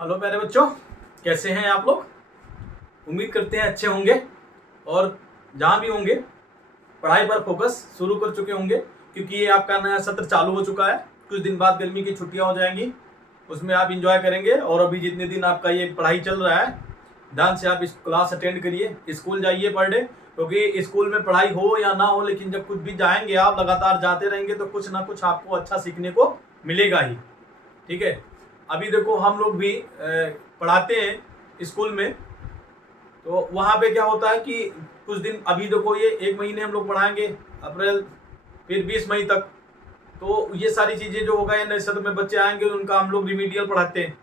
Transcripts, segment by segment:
Hello प्यारे बच्चों, कैसे हैं आप लोग। उम्मीद करते हैं अच्छे होंगे और जहाँ भी होंगे पढ़ाई पर फोकस शुरू कर चुके होंगे, क्योंकि ये आपका नया सत्र चालू हो चुका है। कुछ दिन बाद गर्मी की छुट्टियां हो जाएंगी, उसमें आप इंजॉय करेंगे। और अभी जितने दिन आपका ये पढ़ाई चल रहा है, ध्यान से आप इस क्लास अटेंड करिए, स्कूल जाइए पर डे, क्योंकि स्कूल में पढ़ाई हो या ना हो, लेकिन जब कुछ भी जाएंगे आप, लगातार जाते रहेंगे तो कुछ ना कुछ आपको अच्छा सीखने को मिलेगा ही। ठीक है, अभी देखो हम लोग भी पढ़ाते हैं स्कूल में, तो वहाँ पे क्या होता है कि कुछ दिन, अभी देखो ये 1 महीने हम लोग पढ़ाएंगे, अप्रैल, फिर 20 मई तक। तो ये सारी चीज़ें जो होगा, ये नए सत्र में बच्चे आएंगे, उनका हम लोग रिमीडियल पढ़ाते हैं।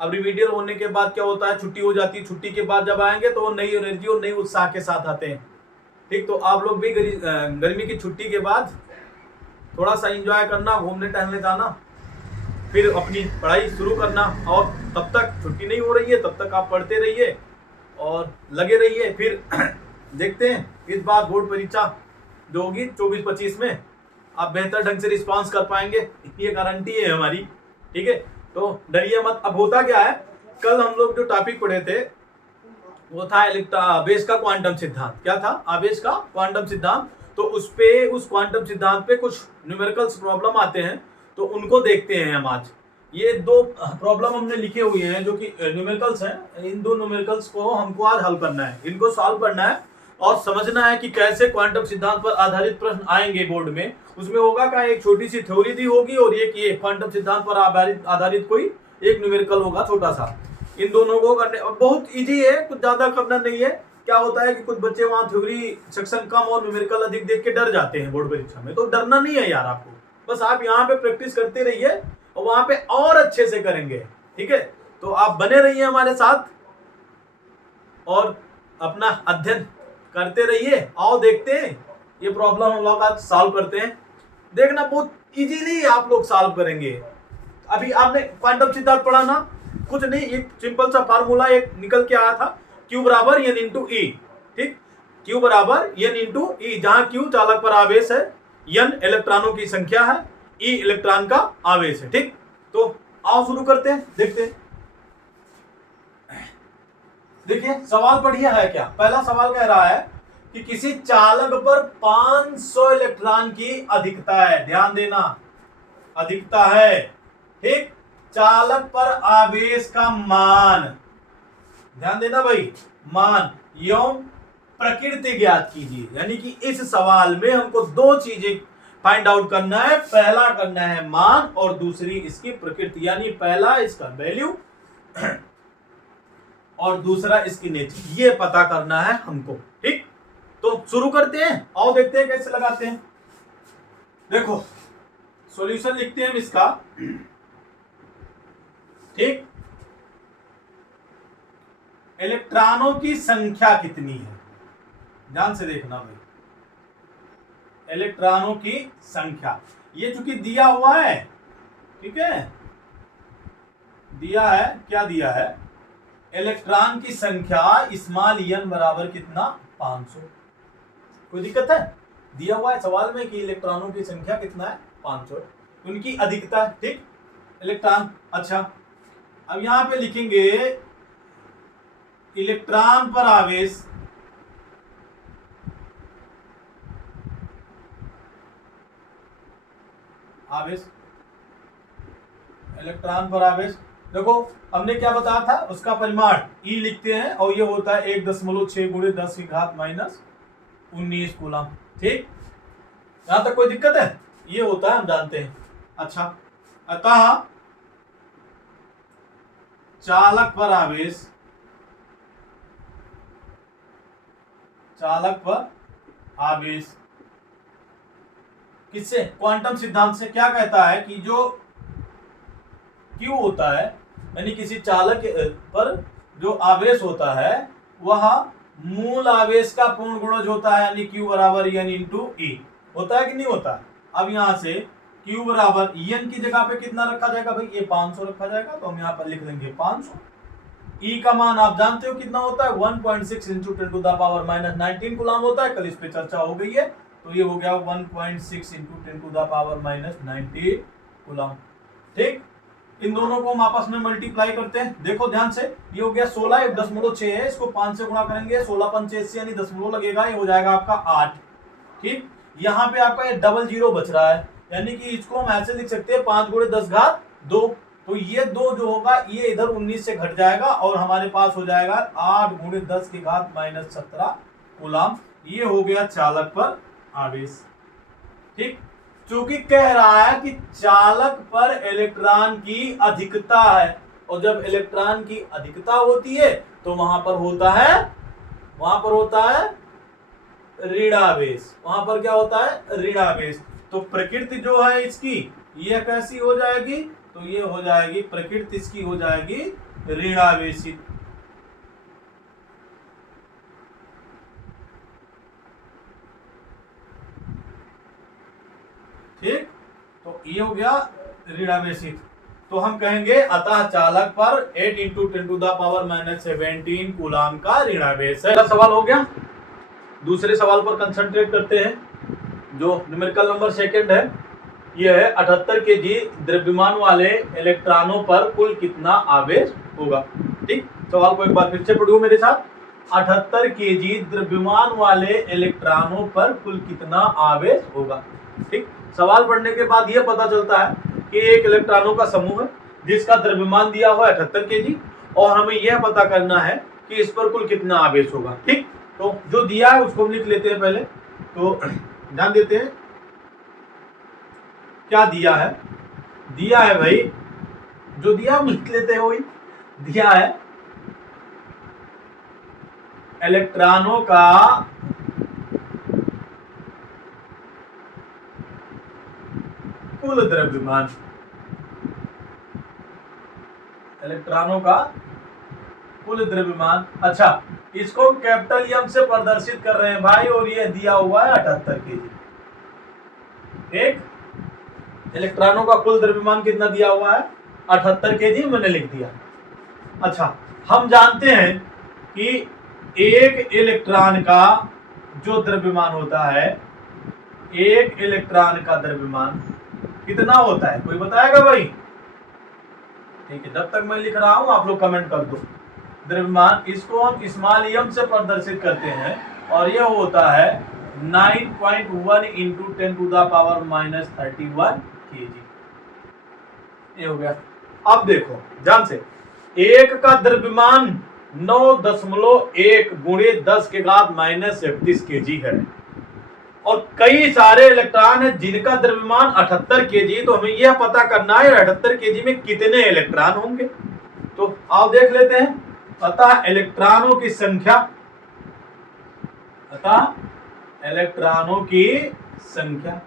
अब रिमीडियल होने के बाद क्या होता है, छुट्टी हो जाती है। छुट्टी के बाद जब आएंगे तो वो नई एनर्जी और नई उत्साह के साथ आते हैं। ठीक, तो आप लोग भी गर्मी की छुट्टी के बाद थोड़ा सा इंजॉय करना, घूमने टहलने जाना, फिर अपनी पढ़ाई शुरू करना। और तब तक छुट्टी नहीं हो रही है, तब तक आप पढ़ते रहिए और लगे रहिए। फिर देखते हैं इस बार बोर्ड परीक्षा जो होगी 24-25 में, आप बेहतर ढंग से रिस्पांस कर पाएंगे, ये गारंटी है हमारी। ठीक है, तो डरिए मत। अब होता क्या है, कल हम लोग जो टॉपिक पढ़े थे वो था आवेश का क्वांटम सिद्धांत। क्या था? आवेश का क्वांटम सिद्धांत। तो उस क्वांटम सिद्धांत पे कुछ न्यूमेरिकल्स प्रॉब्लम आते हैं, तो उनको देखते हैं हम आज। ये 2 प्रॉब्लम हमने लिखे हुए हैं जो कि न्यूमेरिकल्स हैं। इन 2 न्यूमेरिकल्स को हमको आज हल करना है, इनको सॉल्व करना है और समझना है कि कैसे क्वांटम सिद्धांत पर आधारित प्रश्न आएंगे बोर्ड में। उसमें होगा क्या, एक छोटी सी थ्योरी दी होगी और एक ये क्वांटम सिद्धांत पर आधारित कोई एक न्यूमेरिकल होगा छोटा सा। इन दोनों को करने, और बहुत इजी है, कुछ ज्यादा करना नहीं है। क्या होता है कि कुछ बच्चे वहां थ्योरी सेक्शन कम और न्यूमेरिकल अधिक देख के डर जाते हैं बोर्ड परीक्षा में। तो डरना नहीं है यार आपको, बस आप यहाँ पे प्रैक्टिस करते रहिए और वहां पे और अच्छे से करेंगे। ठीक है, तो आप बने रहिए हमारे साथ और अपना अध्ययन करते रहिए। आओ देखते हैं ये प्रॉब्लम हम लोग आज सॉल्व करते हैं। देखना, बहुत इजीली आप लोग सॉल्व करेंगे। अभी आपने क्वांटम सिद्धांत पढ़ा ना, कुछ नहीं, एक सिंपल सा फार्मूला एक निकल के आया था, Q बराबर N इंटू ई। ठीक, Q बराबर N इंटू ई, जहां Q चालक पर आवेश है, N इलेक्ट्रॉनों की संख्या है, E इलेक्ट्रॉन का आवेश है। ठीक, तो आओ शुरू करते हैं, देखते हैं। देखिए सवाल बढ़िया है क्या। पहला सवाल कह रहा है कि किसी चालक पर 500 इलेक्ट्रॉन की अधिकता है। ध्यान देना, अधिकता है। ठीक, चालक पर आवेश का मान, ध्यान देना भाई, मान एवं प्रकृति ज्ञात कीजिए। यानी कि इस सवाल में हमको 2 चीजें फाइंड आउट करना है। पहला करना है मान और दूसरी इसकी प्रकृति, यानी पहला इसका वैल्यू और दूसरा इसकी नेचर, ये पता करना है हमको। ठीक, तो शुरू करते हैं, आओ देखते हैं कैसे लगाते हैं। देखो सॉल्यूशन लिखते हैं इसका। ठीक, इलेक्ट्रॉनों की संख्या कितनी है, ध्यान से देखना भाई। इलेक्ट्रॉनों की संख्या, ये चूंकि दिया हुआ है, ठीक है, दिया है, क्या दिया है, इलेक्ट्रॉन की संख्या स्मॉल n बराबर कितना, 500। कोई दिक्कत है? दिया हुआ है सवाल में कि इलेक्ट्रॉनों की संख्या कितना है, 500, उनकी अधिकता। ठीक, इलेक्ट्रॉन। अच्छा, अब यहां पे लिखेंगे इलेक्ट्रॉन पर आवेश, इलेक्ट्रॉन पर आवेश। देखो हमने क्या बताया था, उसका परिमाण E लिखते हैं और ये होता है 1.6 गुणे 10 की घात -19 कूलम। ठीक, यहां तक कोई दिक्कत है? ये होता है, हम जानते हैं। अच्छा, अतः चालक पर आवेश, किससे? क्वांटम सिद्धांत से। क्या कहता है कि जो Q होता है, यानी किसी चालक पर जो आवेश होता है वह मूल आवेश का पूर्ण गुणज होता है, यानी Q बराबर N इंटू ई। होता है कि नहीं होता? अब यहां से Q बराबर N की जगह पे कितना रखा जाएगा भाई, ये 500 रखा जाएगा, तो हम यहाँ पर लिख देंगे 500। E का मान आप जानते हो कितना होता है, 1.6 into 10 to the power -19 coulomb होता है। कल इस पे चर्चा हो गई है, तो ये हो गया 1.6 into 10 to the power -19 coulomb. ठीक, इन दोनों को हम आपस में मल्टीप्लाई करते हैं। देखो ध्यान से, ये हो गया 16, 1.6 है, इसको 5 से गुणा करेंगे, 16 पंचे 80 यानी दशमलव लगेगा, ये हो जाएगा आपका 8। ठीक, यहाँ पे आपका ये डबल जीरो बच रहा है, यानी कि इसको हम ऐसे लिख सकते हैं 5 गुणे 10 घात 2। तो ये 2 जो होगा ये इधर 19 से घट जाएगा और हमारे पास हो जाएगा 8 गुणे 10 की घात माइनस 17 कूलम। ये हो गया चालक पर आवेश। ठीक, चूंकि कह रहा है कि चालक पर इलेक्ट्रॉन की अधिकता है, और जब इलेक्ट्रॉन की अधिकता होती है तो वहां पर होता है ऋणावेश। वहां पर क्या होता है? ऋणावेश। तो प्रकृति जो है इसकी यह कैसी हो जाएगी? तो ये हो जाएगी, प्रकृति इसकी हो जाएगी ऋणावेशित। ठीक, तो ये हो गया ऋणावेशित। तो हम कहेंगे अतः चालक पर 8 इंटू 10⁻⁻17 कूलम का ऋणावेश है। सवाल हो गया। दूसरे सवाल पर कंसंट्रेट करते हैं, जो न्यूमेरिकल नंबर सेकंड है। यह है 78 केजी द्रव्यमान वाले इलेक्ट्रॉनों पर कुल कितना आवेश होगा। ठीक, सवाल को एक बार फिर से पढ़ो मेरे साथ। 78 केजी द्रव्यमान वाले इलेक्ट्रॉनों पर कुल कितना आवेश होगा। ठीक, सवाल पढ़ने के बाद यह पता चलता है कि एक इलेक्ट्रॉनों का समूह है जिसका द्रव्यमान दिया हुआ है 78 केजी, और हमें यह पता करना है कि इस पर कुल कितना आवेश होगा। ठीक, तो जो दिया है उसको हम लिख लेते हैं पहले। तो ध्यान देते हैं क्या दिया है। दिया है भाई, जो दिया हम लिख लेते हैं वही दिया है। इलेक्ट्रॉनों का कुल द्रव्यमान, इलेक्ट्रॉनों का कुल द्रव्यमान। अच्छा, इसको हम कैपिटल एम से प्रदर्शित कर रहे हैं भाई, और ये दिया हुआ है 78 केजी। एक इलेक्ट्रॉनों का कुल द्रव्यमान कितना दिया हुआ है? 78 केजी, मैंने लिख दिया। अच्छा, हम जानते हैं कि एक इलेक्ट्रॉन का जो द्रव्यमान होता है, एक इलेक्ट्रॉन का द्रव्यमान कितना होता है? कोई बताएगा भाई? ठीक है, जब तक मैं लिख रहा हूं आप लोग कमेंट कर दो। द्रव्यमान, इसको हम स्मॉल एम से प्रदर्शित करते हैं, और यह होता है 9.1 इंटू 10⁻⁻31 केजी। ये हो गया। अब देखो ध्यान से, एक का द्रव्यमान 9.1 गुणे 10 के घात -31 केजी है, और कई सारे इलेक्ट्रॉन है जिनका द्रव्यमान 78 केजी। तो हमें यह पता करना है 78 केजी में कितने इलेक्ट्रॉन होंगे। तो आओ देख लेते हैं। अतः इलेक्ट्रॉनों की संख्या,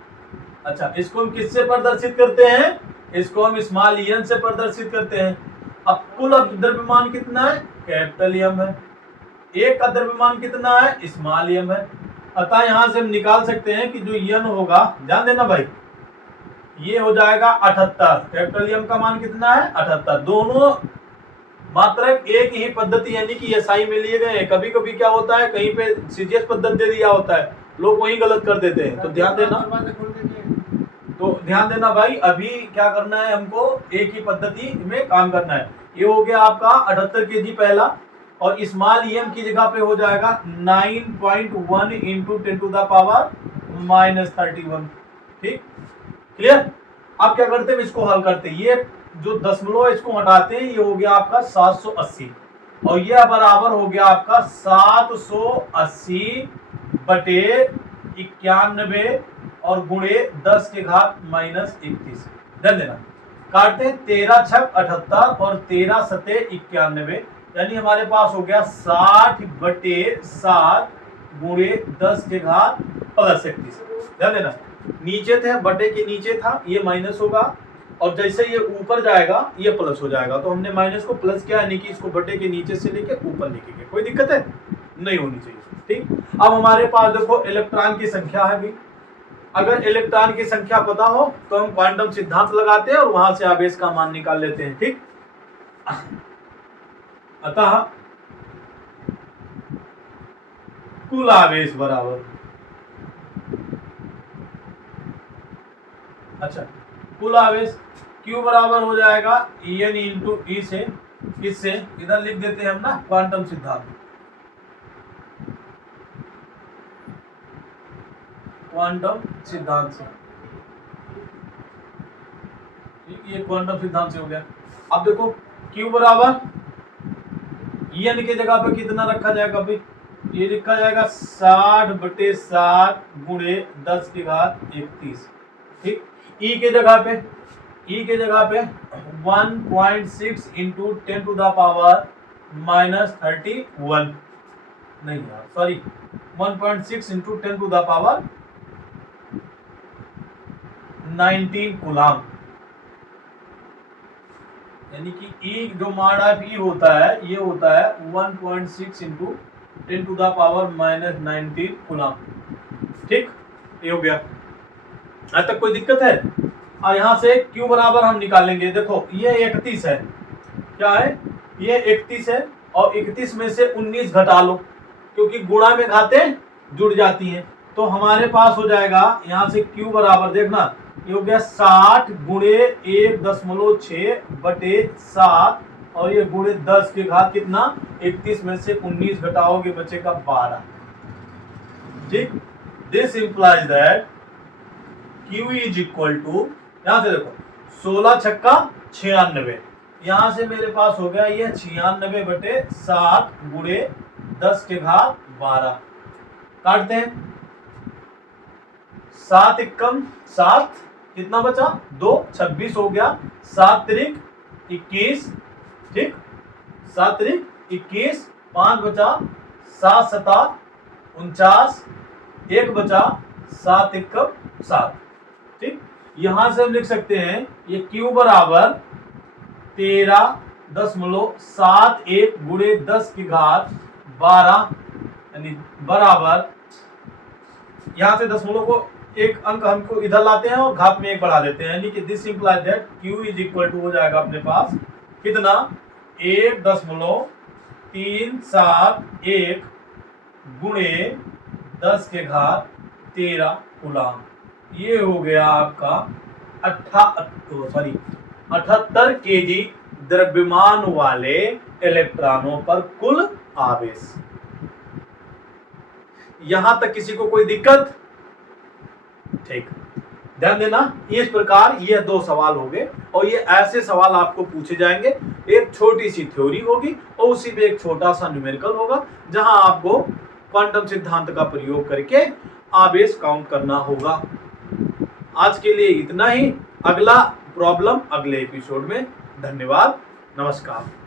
अच्छा, इसको हम किससे प्रदर्शित करते हैं? इसको हम स्मॉल एन से प्रदर्शित करते हैं। अब कुल द्रव्यमान कितना है? कैपिटल एम है। एक का द्रव्यमान कितना है? स्मॉल एम है। अतः यहां से हम निकाल सकते हैं कि जो एन होगा, ध्यान देना भाई, ये हो जाएगा 78। कैपिटल एम का मान कितना है? 78। दोनों मात्र एक ही पद्धति यानी कि एसआई में लिए गए। कभी कभी क्या होता है, कहीं पे सीजीएस पद्धति दे दिया होता है, लोग वही गलत कर देते हैं। तो ध्यान देना भाई, अभी क्या करना है, हमको एक ही पद्धति में काम करना है। ये हो गया आपका 78 केजी पहला, और स्मॉल एम की जगह पे हो जाएगा 9.1 इंटू 10⁻31। ठीक, क्लियर? अब क्या करते हैं, इसको हल करते हैं। ये जो दशमलव इसको हटाते हैं, ये हो गया आपका 780, और यह बराबर हो गया आपका 780 बटे 91 और गुणे 10 के घात -31। ध्यान देना, काटते हैं 13 छक 78 और 13 सते 91, यानी हमारे पास हो गया 60 बटे 7 गुणे 10 के घात +31। ध्यान देना, नीचे थे, बटे के नीचे था, ये माइनस होगा, और जैसे ये ऊपर जाएगा ये प्लस हो जाएगा। तो हमने माइनस को प्लस किया, यानी कि इसको बटे के नीचे से लेके ऊपर लिखेंगे। कोई दिक्कत है? नहीं होनी चाहिए। ठीक, अब हमारे पास देखो इलेक्ट्रॉन की संख्या है भी। अगर इलेक्ट्रॉन की संख्या पता हो तो हम क्वांटम सिद्धांत लगाते हैं और वहां से आवेश का मान निकाल लेते हैं। ठीक, अतः कुल आवेश बराबर, अच्छा, कुल आवेश Q बराबर हो जाएगा En इंटू ई से, इससे इधर लिख देते हैं हम ना क्वांटम सिद्धांत, क्वांटम सिद्धांत से। ये क्वांटम सिद्धांत से हो गया। अब देखो Q बराबर En की जगह पे कितना रखा जाएगा भाई, ये लिखा जाएगा 60/7 गुणे 10 की घात 31। ठीक, E के जगह पे 1.6 इंटू 10 टू द पावर -31, नहीं यार sorry 1.6 into 10 to the power 19 coulomb, यानी कि E जो माडा E होता है, ये होता है 1.6 into 10 to the power -19 coulomb. ठीक, ये हो गया। आज तक कोई दिक्कत है? और यहाँ से Q बराबर हम निकालेंगे। देखो ये 31 है, क्या है ये 31 है, और 31 में से 19 घटा लो, क्योंकि गुणा में घातें जुड़ जाती हैं। तो हमारे पास हो जाएगा यहाँ से Q बराबर, देखना ये हो गया 60 गुणे 1.6 बटे 7, और ये गुणे 10 की घात कितना, 31 में से 19 घटाओगे बचेगा 12। ठीक, this implies that Q is equal to, यहां से देखो 16 छक्का 96, यहां से मेरे पास हो गया ये 96/7 गुणे 10 के घात 12। काटते हैं, 7 एकम 7, कितना बचा 2, 26 हो गया, 7 त्रिक 21, ठीक 7 त्रिक 21, 5 बचा, 7 सता 49, 1 बचा, 7 एकम 7। ठीक, यहां से हम लिख सकते हैं ये Q बराबर 13.71 गुणे 10 की घात 12, यानी बराबर, यहां से दशमलव को एक अंक हमको इधर लाते हैं और घात में एक बढ़ा देते हैं, यानी कि this implies that Q is equal to हो जाएगा अपने पास कितना, 1.371 गुणे 10 के घात 13 कूलम। ये हो गया आपका 78 केजी द्रव्यमान वाले इलेक्ट्रॉनों पर कुल आवेश। यहां तक किसी को कोई दिक्कत? ठीक, ध्यान देना, इस प्रकार ये 2 सवाल हो गए, और ये ऐसे सवाल आपको पूछे जाएंगे। एक छोटी सी थ्योरी होगी और उसी में एक छोटा सा न्यूमेरिकल होगा, जहां आपको क्वांटम सिद्धांत का प्रयोग करके आवेश काउंट करना होगा। आज के लिए इतना ही, अगला प्रॉब्लम अगले एपिसोड में। धन्यवाद, नमस्कार।